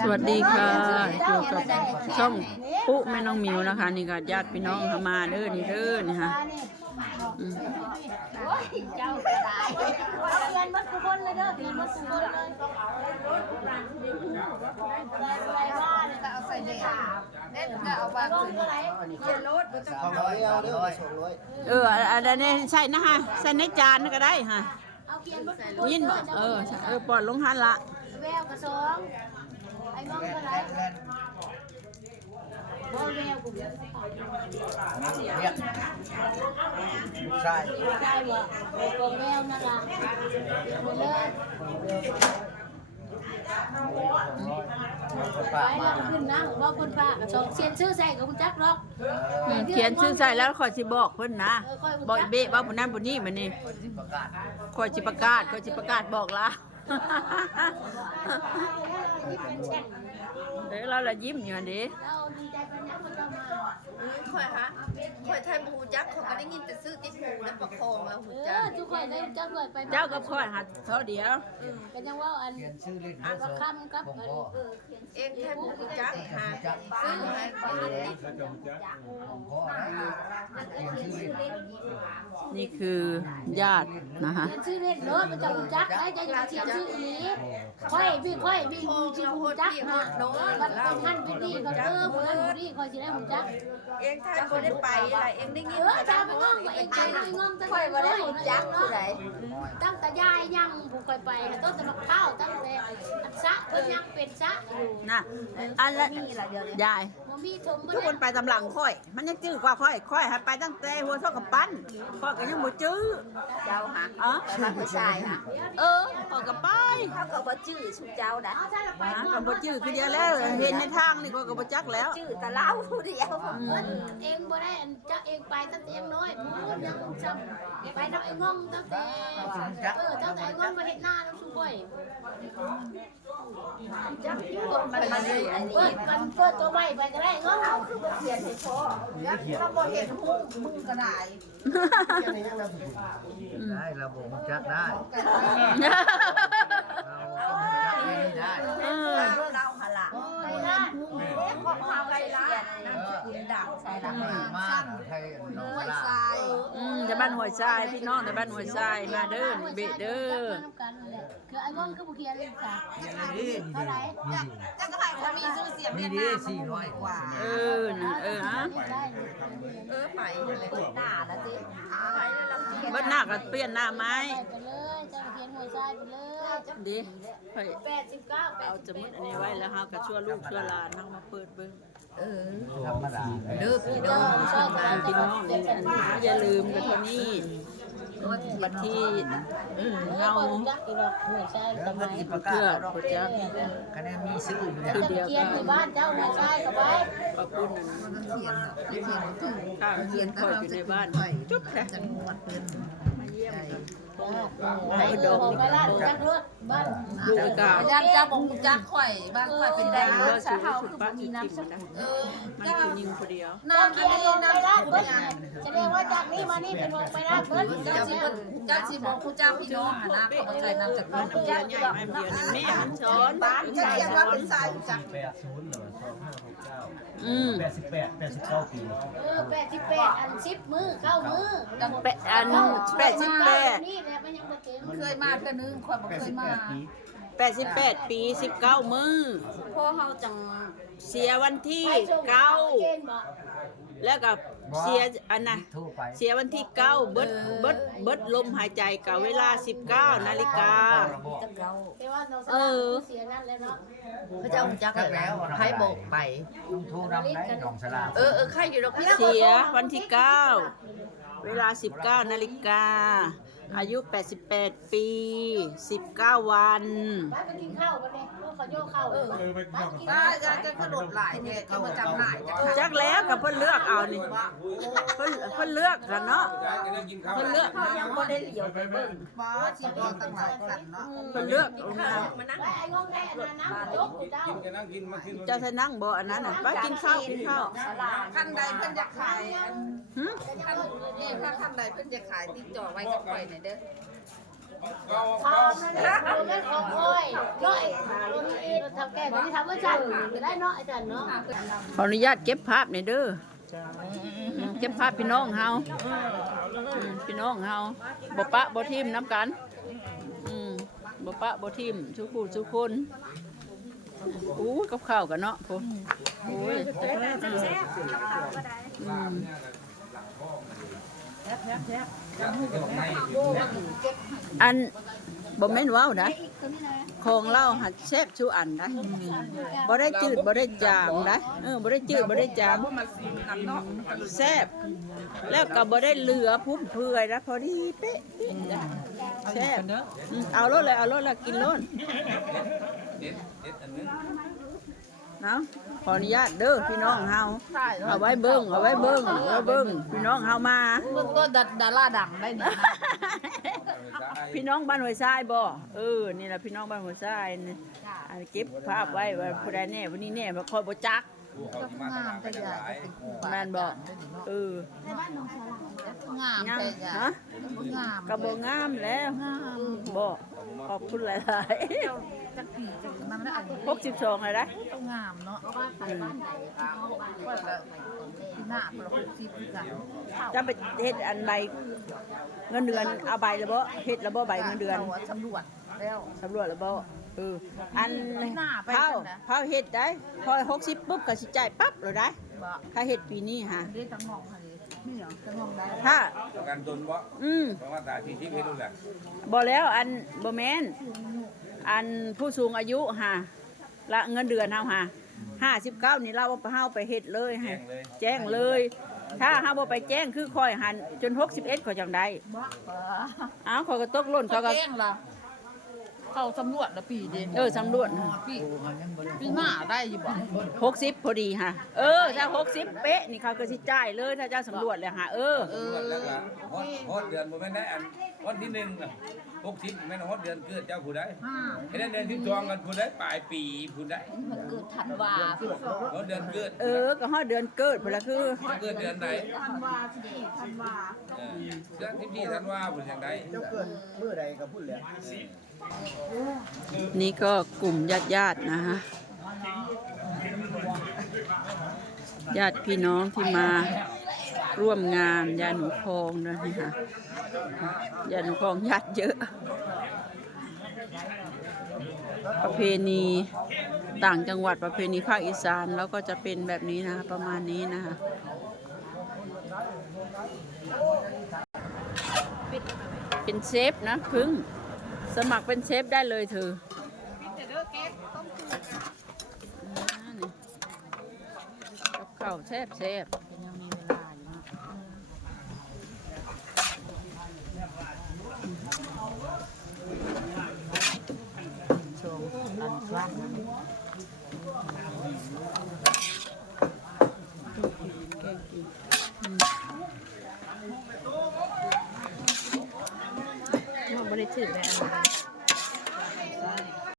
สวัสดีค่ะอยู่กับช่องปุ๊แม่น้องมิวนะคะนี่ก็ญาติพี่น้องเข้ามาเด้อนี่เด้อนี่ฮะเจ้าก็ได้เรียนมัดทุกคนเลยเด้อเรียนมัดทุกคนเลยอะไรบ้านก็เอาใส่เด็กเด็กก็เอาวางขึ้นเขียนรถบ่ต้องเอาอันนี้ใส่นะฮะใส่ในจานก็ได้ฮะเอาเขียนมัดยินบ่ปอดลงหันละแววกระซองไอ้น้องเท่าไหร่บ่แววกูใช่ใช่บ่บ่แววนั่นล่ะหมดเลยไปแล้วขึ้นนะว่าคนป้ากระซองเขียนชื่อใส่กับคุณจักหรอกเขียนชื่อใส่แล้วขอยสิบอกเพิ่นนะบอกเบะว่าผู้นั้นผู้นี้มันนี่ขอยสิประกาศบอกละเดี๋ยวเราละยิ้มอยู่ดิเราดีใจเป็นยังมันจะมาค่อยฮะค่อยไทยหูจักเขาก็ได้ยินแต่ซื้อติดหูและประคองแล้วหูจักทุกคนได้จักเลยไปเจ้าก็ค่อยหัดเท่าเดียวกันยังว่าอันว่าคำกับอันเองไทยหูจักหาซื้อให้ไปนี่คือญาตินะคะชื่อเล่นเนาะมันจะหูจักได้จะเขียนชื่อนี้ค่อยชื่อหูจักนะมันเป็นท่านเป็นนี่ก็คนนั้นคนนี้คอยสิได้หูจักเองไทยบ่ได้ไปอะไรเองได้ยินจ้าไปง้องเองใจไปง้องตั้งแต่บ่ได้หูจักผู้ใดตั้งแต่ยายยังผู้คอยไปต้นตะบักข้าวตั้งแต่อักษะเพิ่นยังเป็นซะอยู่น่ะอันละยายทุกคนไปตำหลังค่อยมันยังจื้อกว่าค่อยหัดไปตั้งแต่หัวเท่ากับปั้นค่อยก็ยังบ่จื้อเจ้าหาบ้านผู้ชายค่ะค่อยก็ไปเขาก็บ่จื้อชุเจ้านะก็บ่จื้อคือเดียวแล้วเห็นในทางนี่ก็บ่จักแล้วจื้อแต่เล่าผู้เดียวเองบ่ได้จะเองไปตั้งแต่ยังน้อยยังจำไปทำไอ้งงตั้งแต่ตั้งแต่ไอ้งงมาเห็นหน้าแล้วชุบ่อยจักมันมาเลยอันนี้เปิดตัวใหม่ไปก็ได้งงเอาคือบ่เขียนให้พอเราบ่เห็นหูมึงก็ได้ได้ระบบจักได้เราหละไปร้านของเขาไกลร้านนั่นสกุลดังใส่ละมาไทยน้องลาจะบ้านหัวทรายพี่น้องในบ้านหัวทรายมาเด้อเบะเด้อคือไอ้งงคือบ่เขียนเลยค่ะเท่าไหร่จังก็ให้เขามีชื่อเสียงมีดี400กว่าไปเลยหน้าแล้วสิบ้านหน้าก็เปลี่ยนหน้าไม้ไปเลยจะเขียนหัวทรายไปเลยดิ89เอาจมุดอันนี้ไว้แล้วเฮาก็ชั่วลูกชั่วหลานเฮามาเปิดเบิ่งธรรมดาเด้อพี่น้องพี่น้องอย่าลืมกันเท่านี้บัดที่เฮาแล้วมันสิประกาศคะแนนมีซื้ออยู่แล้วคือเดียวกันบ้านเจ้าหัวทรายกับไว้ขอบคุณข้าเฮียนคอยอยู่ในบ้านจุ๊บแท้จังหวัดเพิ่นมาเยี่ยมให้ดอกไปร้านจักรถบ้านดูกาย่านจ้าบ่ฮู้จักข่อยบ้านข่อยเป็นได้ชาเฮาคือมีน้ำมันคือยิงคนเดียวน้ำอันนี้น้ำร้านเพิ่นแสดงว่าจากนี้มานี่เป็นวงไปร้านเพิ่นเจ้าสิบอกผู้เจ้าพี่น้องหาน้ำเขาใส่น้ำจากมันใหญ่ไม่เดียวแม่มันช้อนบ้านจะเรียกว่าเป็นสายจัก80เหรอ88 89 ปี88อัน10มื้อ9มื้ออัน88นี่แหละมันยังบ่เต็มเคยมาเทื่อนึงข่อยบ่เคยมา88ปี19มื้อพ่อเฮาจังเสียวันที่9แล้วก็เสียอันน่ะเสียวันที่9เบิดลมหายใจกับเวลา 19 นาฬิกาเสียนั่นแล้วเนาะพระเจ้าจักแล้วไผบอกไปโทรนำได้ดองสลาใครอยู่ดอกเสียวันที่9เวลา 19 นาฬิกาอายุ88ปี19วันไปกินข้าวกันเลยเขาโยกข้าวจะขนมหลายเนี่ยก็มาจำหน่ายจักแล้วกับเพิ่นเลือกเอานี่เพิ่นเลือกกันเนาะเพิ่นเลือกยังบ่ได้เหลียวไปเบิ่งบ่สิบ่ตั้งหลายกันเนาะเพิ่นเลือกมานั่งไอ้งงได้อันนั้นน้ำยกเจ้าจะใส่นั่งบ่อันนั้นน่ะไปกินข้าวคันใดเพิ่นจะขายคันใดเพิ่นจะขายที่จ่อไว้กับข่อยเนี่ยเด้อ ทำนะโรงเรียนของค่อยเนาะทำแก่ที่ทำว่าจันจะได้เนาะอาจารย์เนาะ ขออนุญาตเก็บภาพหน่อยเด้อเก็บภาพพี่น้องเฮาพี่น้องเฮาบ่ปะบ่ทิมน้ำกันบ่ปะบ่ทิมทุกผู้ทุกคนอู้กับข้าวกันเนาะพวกโอ้ยอันบ่แม่นว้าวนะของเราหัดแซ่บชูอันนะบ่ได้จืดบ่ได้จางนะบ่ได้จืดบ่ได้จางแซ่บแล้วก็บ่ได้เหลือพุ่มเปื่อยนะพอดีเป๊ะแซ่บเอารถเลยเอารถแล้วกินรถเนาะขออนุญาตเด้อพี่น้องเฮาเอาไว้เบิ่งพี่น้องเฮามา มึงก็ดาราดังได้นี่ พี่น้องบ้านหัวทรายบ่นี่แหละพี่น้องบ้านหัวทรายนี่เก็บภาพไว้ว่าผู้ใดแน่วันนี้แน่บ่ค่อยบ่จัก งามแต่อย่า แม่นบ่ งาม งาม แต่อย่า ฮะ งาม ก็บ่งามแล้วบ่ขอบคุณหลาย จักปีจักมันได้อัน ๆ62เลยนะ ต้องงามเนาะว่าหน้าเราคุยซีคือกัน จะไปเฮ็ดอันใบเงินเดือนเอาใบแล้วบ่เฮ็ดแล้วบ่ใบเงินเดือน สำรวจแล้ว สำรวจแล้วบ่อัน หน้าไป เผาเฮ็ดได้พอ60ปุ๊บก็สิจ่ายปั๊บเลยได้ บ่ ถ้าเฮ็ดปีนี้ฮะ ได้ตั้งงองเลยนี่เหรอตั้งงองได้ ถ้า ประกันตนบ่เพราะว่าตาที่ให้ดูแหละ บ่แล้วอันบ่แม่นอันผู้สูงอายุฮะละเงินเดือนเฮาฮะ59นี่เราเฮาไปเฮ็ดเลยฮะแจ้งเลย ถ้าเฮาบ่ไปแจ้งคือค่อยหันจน61ก็จังได้อ้าวเขาก็ตกหล่นเขาก็ แจ้งล่ะเขาสำรวจละปีเดี สำรวจ ปีหน้าได้อยู่บ่ 60พอดีฮะถ้า60เป๊ะนี่เขาก็สิจ่ายเลยถ้าเจ้าสำรวจแล้วฮะแล้วก็ฮอดเดือนบ่แม่นได้อันวันที่1น่ะ60แม่นฮอดเดือนเกิดเจ้าผู้ใดไอ้นั่นเดือนที่2กันผู้ใดปลายปีผู้ใด มันเกิดธันวา ฮอดเดือนเกิด ก็ฮอดเดือนเกิดพุ่นละคือ เกิดเดือนไหนธันวาเดือนที่พี่ธันวาพุ่นจังได๋ เจ้าเกิดมื้อใดก็พูดแล้ว นี่ก็กลุ่มญาติๆนะฮะญาติพี่น้องที่มาร่วมงานยาหนูคองนะนี่ค่ะยาหนูคองญาติเยอะ ประเพณีต่างจังหวัดประเพณีภาคอีสานแล้วก็จะเป็นแบบนี้นะคะประมาณนี้นะคะเป็นเชฟนะพึ่งสมัครเป็นเชฟได้เลยเธอกับข้าวแซ่บยังมีเวลาอยู่ชมตันกว้างแกงกินไม่ได้ถือเลย